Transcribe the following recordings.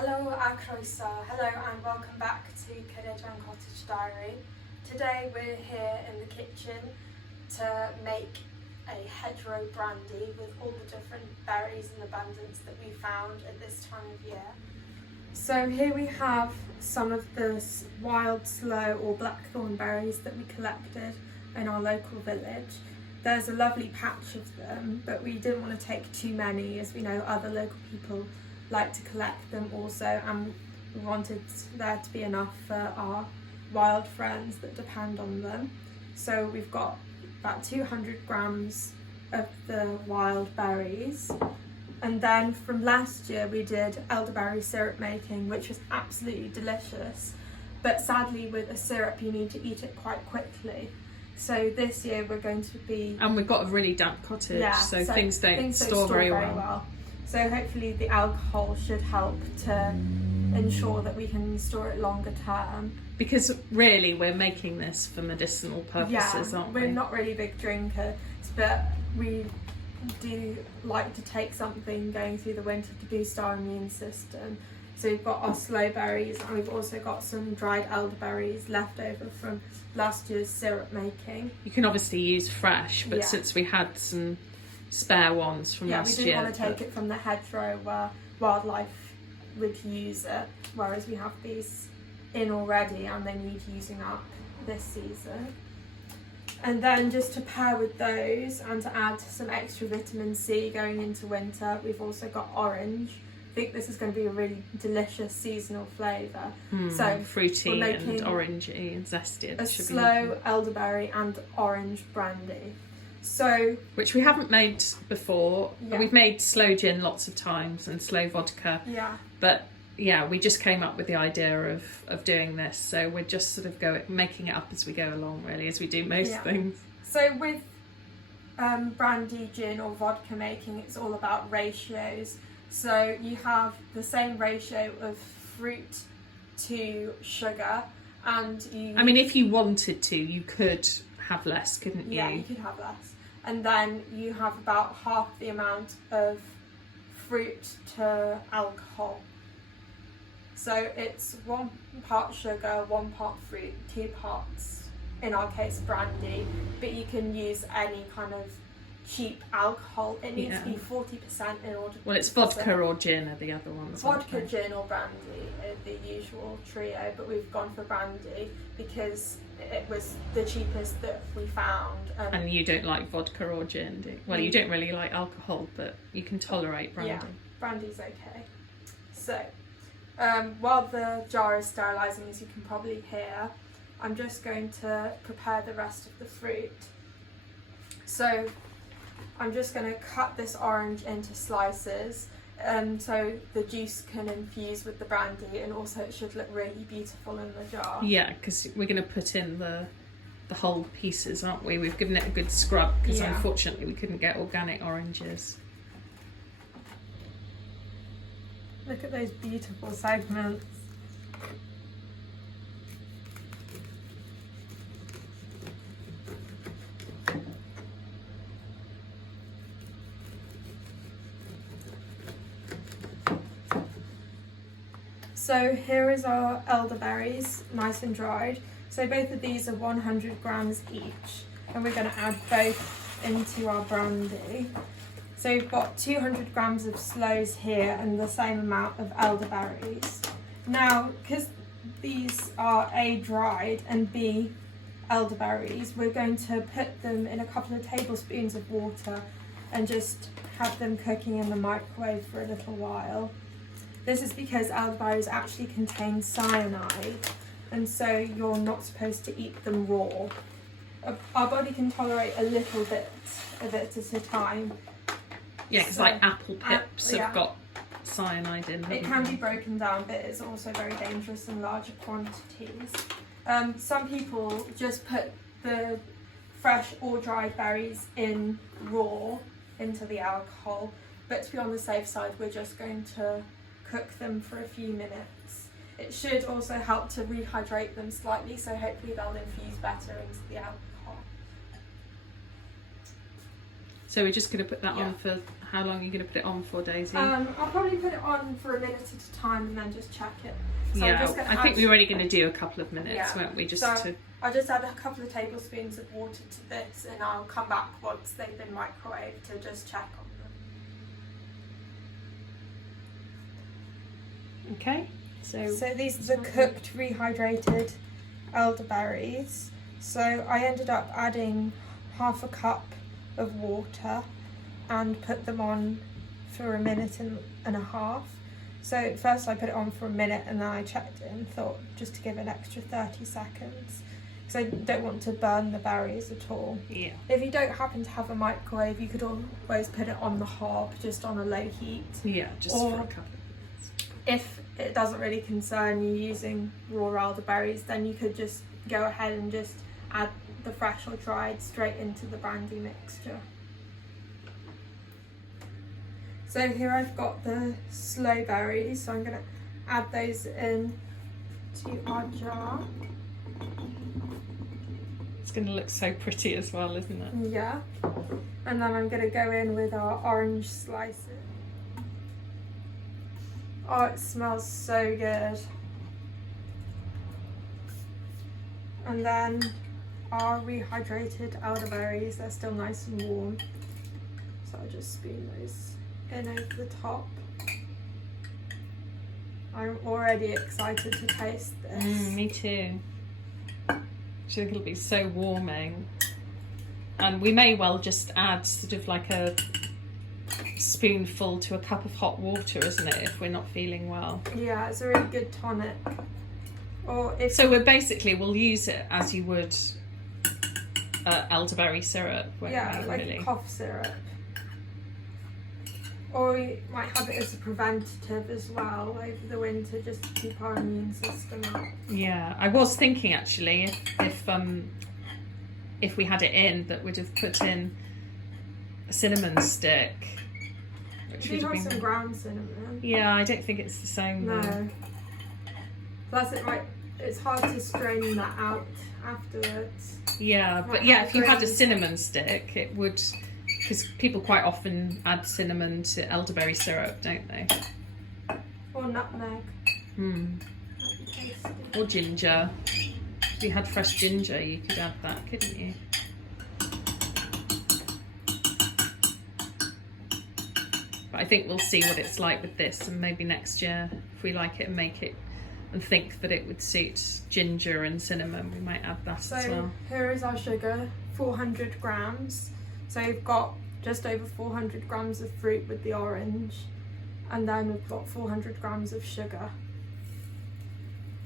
Hello and welcome back to Hedge and Cottage Diary. Today we're here in the kitchen to make a hedgerow brandy with all the different berries in abundance that we found at this time of year. So here we have some of the wild sloe or blackthorn berries that we collected in our local village. There's a lovely patch of them, but we didn't want to take too many as we know other local people like to collect them also, and we wanted there to be enough for our wild friends that depend on them. So we've got about 200 grams of the wild berries, and then from last year we did elderberry syrup making, which was absolutely delicious, but sadly with a syrup you need to eat it quite quickly. So this year we're going to be... And we've got a really damp cottage, so things don't store very well. So hopefully the alcohol should help to ensure that we can store it longer term. Because really we're making this for medicinal purposes, aren't we? We're not really big drinkers, but we do like to take something going through the winter to boost our immune system. So we've got our sloe berries, and we've also got some dried elderberries left over from last year's syrup making. You can obviously use fresh, but since we had some spare ones from last year. We didn't want to take it from the hedgerow where wildlife would use it, whereas we have these in already and they need using up this season. And then just to pair with those and to add some extra vitamin C going into winter, we've also got orange. I think this is going to be a really delicious seasonal flavour. So fruity and orangey and zesty. A sloe, elderberry and orange brandy. So, which we haven't made before. We've made sloe gin lots of times and sloe vodka. But we just came up with the idea of doing this. So we're just sort of making it up as we go along, really, as we do most things. So with brandy, gin or vodka making, it's all about ratios. So you have the same ratio of fruit to sugar, and I mean, if you wanted to, you could have less, couldn't you? Yeah, you could have less. And then you have about half the amount of fruit to alcohol. So it's 1 part sugar, 1 part fruit, 2 parts, in our case, brandy. But you can use any kind of cheap alcohol. It needs to be 40% in order to... Well, it's vodka or gin are the other ones. Vodka, gin or brandy are the usual trio, but we've gone for brandy because it was the cheapest that we found. And you don't like vodka or gin, do you? Well, you don't really like alcohol, but you can tolerate brandy. Yeah, brandy's okay. So, while the jar is sterilising, as you can probably hear, I'm just going to prepare the rest of the fruit. So, I'm just going to cut this orange into slices so the juice can infuse with the brandy, and also it should look really beautiful in the jar. Yeah, because we're going to put in the whole pieces, aren't we? We've given it a good scrub because unfortunately we couldn't get organic oranges. Look at those beautiful segments. So here is our elderberries, nice and dried. So both of these are 100 grams each, and we're going to add both into our brandy. So we've got 200 grams of sloes here and the same amount of elderberries. Now, because these are A, dried, and B, elderberries, we're going to put them in a couple of tablespoons of water and just have them cooking in the microwave for a little while. This is because elderberries actually contain cyanide, and so you're not supposed to eat them raw. Our body can tolerate a little bit of it at a time. Yeah, because like apple pips have got cyanide in them. It can be broken down, but it's also very dangerous in larger quantities. Some people just put the fresh or dried berries in raw into the alcohol, but to be on the safe side, we're just going to cook them for a few minutes. It should also help to rehydrate them slightly, so hopefully they'll infuse better into the alcohol. So we're just going to put that on for How long are you going to put it on for, Daisy? I'll probably put it on for a minute at a time and then just check it. So yeah, I think we were only going to do a couple of minutes, yeah. weren't we? Just so to... I'll just add a couple of tablespoons of water to this, and I'll come back once they've been microwaved to just check on them. Okay. So these are the cooked, rehydrated elderberries. So I ended up adding half a cup of water and put them on for a minute and a half. So first I put it on for a minute and then I checked it and thought just to give it an extra 30 seconds because I don't want to burn the berries at all. Yeah. If you don't happen to have a microwave, you could always put it on the hob, just on a low heat. Yeah, just for a couple of minutes. If it doesn't really concern you using raw elderberries, then you could just go ahead and just add the fresh or dried straight into the brandy mixture. So here I've got the sloe berries, so I'm going to add those in to our jar. It's going to look so pretty as well, isn't it? Yeah. And then I'm going to go in with our orange slices. Oh, it smells so good. And then our rehydrated elderberries, they're still nice and warm. So I'll just spoon those in over the top. I'm already excited to taste this. Me too. I think it'll be so warming. And we may well just add sort of like a spoonful to a cup of hot water, isn't it, if we're not feeling well? Yeah, it's a really good tonic. Or if so we'll use it as you would elderberry syrup, won't yeah, we, like really? a cough syrup. Or you might have it as a preventative as well over the winter, just to keep our immune system up. Yeah, I was thinking actually if we had it in, that we'd have put in a cinnamon stick. Do you have some ground cinnamon? Yeah, I don't think it's the same. No. Though. That's it, right? It's hard to strain that out afterwards. Yeah, but yeah, if you had a cinnamon stick, it would, because people quite often add cinnamon to elderberry syrup, don't they? Or nutmeg. Or ginger. If you had fresh ginger, you could add that, couldn't you? But I think we'll see what it's like with this, and maybe next year, if we like it and make it and think that it would suit ginger and cinnamon, we might add that as well. So here is our sugar, 400 grams. So we've got just over 400 grams of fruit with the orange, and then we've got 400 grams of sugar.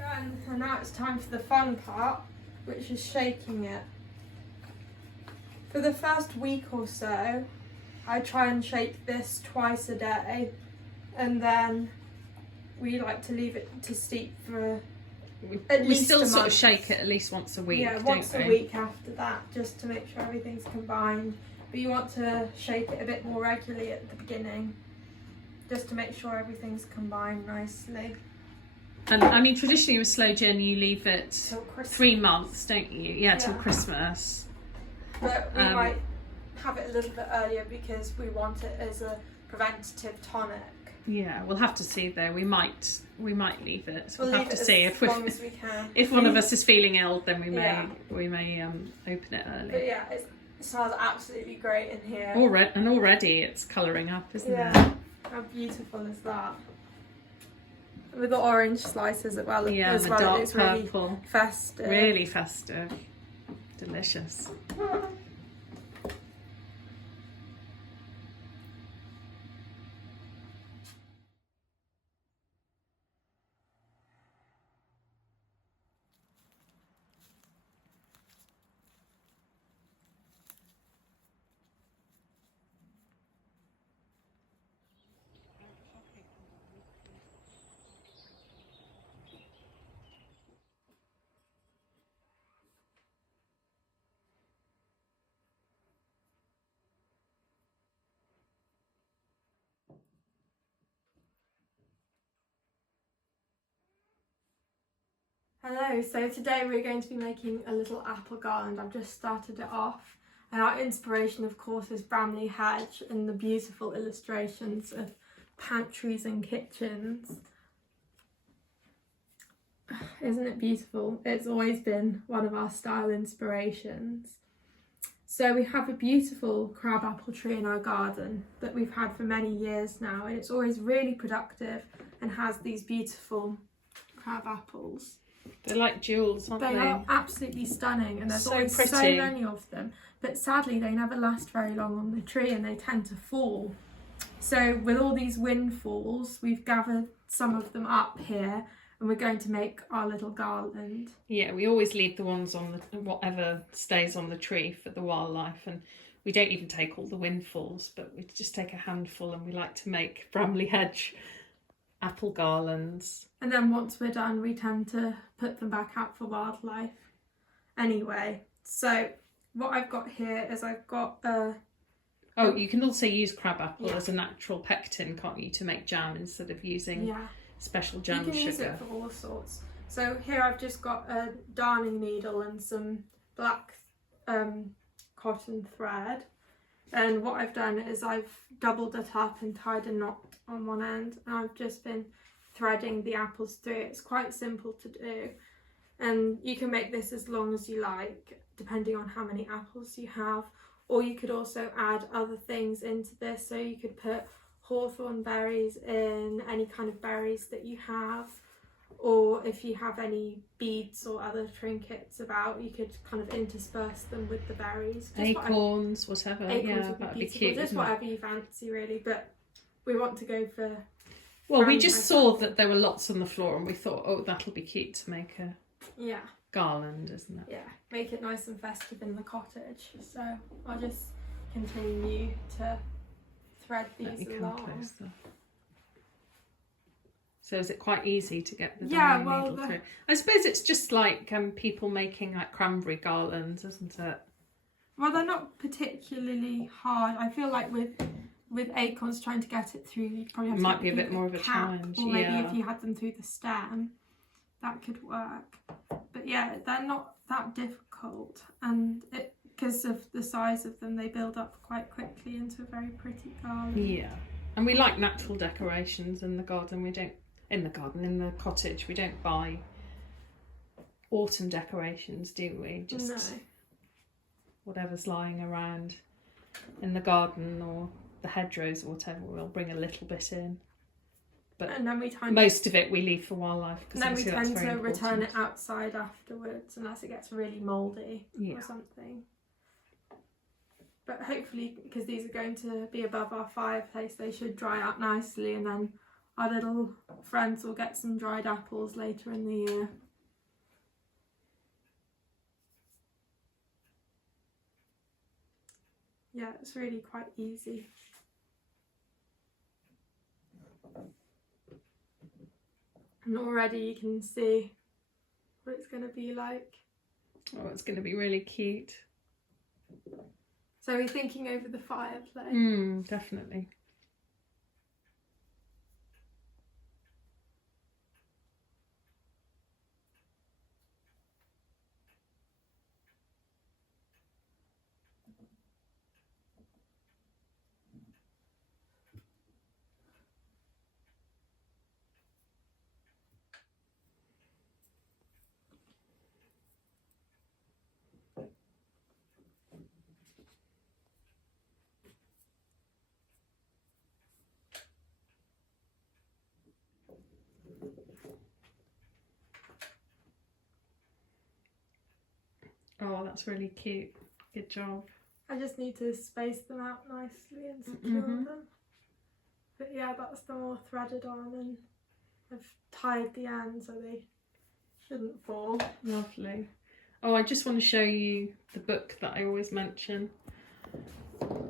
And now it's time for the fun part, which is shaking it. For the first week or so, I try and shake this twice a day, and then we like to leave it to steep for at least we still a sort of month. shake it at least once a week, Yeah, don't once we? a week after that, just to make sure everything's combined. But you want to shake it a bit more regularly at the beginning, just to make sure everything's combined nicely. And I mean, traditionally with sloe gin, you leave it Till Christmas. 3 months, don't you? Yeah, till Yeah. Christmas. But we might have it a little bit earlier because we want it as a preventative tonic. Yeah, we'll have to see though. We might leave it. We'll have leave to it see as if long as we can. if one of us is feeling ill, then we may Yeah. open it early. But yeah, it smells absolutely great in here. Already it's colouring up, isn't it? Yeah, how beautiful is that? With the orange slices as well. Yeah, as the well, dark it's really purple. festive. Really festive. Delicious. Hello, so today we're going to be making a little apple garland. I've just started it off And our inspiration, of course, is Brambly Hedge and the beautiful illustrations of pantries and kitchens. Isn't it beautiful? It's always been one of our style inspirations. So we have a beautiful crabapple tree in our garden that we've had for many years now, and it's always really productive and has these beautiful crab apples. They're like jewels, aren't they? They are absolutely stunning, and there's So always pretty. so many of them. But sadly, they never last very long on the tree and they tend to fall. So with all these windfalls, we've gathered some of them up here, and we're going to make our little garland. Yeah, we always leave the ones on the whatever stays on the tree for the wildlife, and we don't even take all the windfalls, but we just take a handful, and we like to make Brambly Hedge apple garlands. And then once we're done, we tend to put them back out for wildlife. Anyway, so what I've got here is I've got Oh, you can also use crabapple as a natural pectin, can't you, to make jam instead of using special jam sugar. You can use it for all sorts. So here I've just got a darning needle and some black cotton thread. And what I've done is I've doubled it up and tied a knot on one end. And I've just been threading the apples through. It's quite simple to do. And you can make this as long as you like, depending on how many apples you have. Or you could also add other things into this. So you could put hawthorn berries in, any kind of berries that you have. Or if you have any beads or other trinkets about, you could kind of intersperse them with the berries. Just acorns, whatever. Acorns would that'd be cute. Just whatever you fancy, really. But we want to go for... Well, we just saw that there were lots on the floor and we thought, oh, that'll be cute to make a garland, isn't it? Yeah, make it nice and festive in the cottage. So I'll just continue to thread these along. So is it quite easy to get the darning needle through? I suppose it's just like people making like cranberry garlands, isn't it? Well, they're not particularly hard. I feel like with acorns, trying to get it through, you probably have to might be a bit more of a challenge. Or maybe if you had them through the stem, that could work. But yeah, they're not that difficult, and because of the size of them, they build up quite quickly into a very pretty garland. Yeah, and we like natural decorations in the garden. In the cottage, we don't buy autumn decorations, do we? Just whatever's lying around in the garden or the hedgerows or whatever, we'll bring a little bit in. But and then most of it we leave for wildlife. And then we tend to return it outside afterwards, unless it gets really mouldy or something. But hopefully, because these are going to be above our fireplace, they should dry out nicely, and then our little friends will get some dried apples later in the year. Yeah, it's really quite easy. And already you can see what it's going to be like. Oh, it's going to be really cute. So we're thinking over the fireplace. Definitely. Oh, that's really cute. Good job. I just need to space them out nicely and secure them. But yeah, that's them all threaded on, and I've tied the ends so they shouldn't fall. Lovely. Oh, I just want to show you the book that I always mention.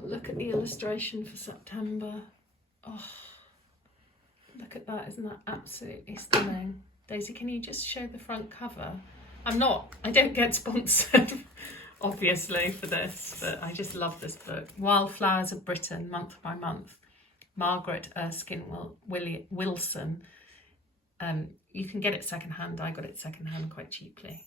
Look at the illustration for September. Oh, look at that. Isn't that absolutely stunning? Daisy, can you just show the front cover? I don't get sponsored, obviously, for this, but I just love this book. Wildflowers of Britain, Month by Month. Margaret Erskine Wilson. You can get it secondhand. I got it secondhand quite cheaply.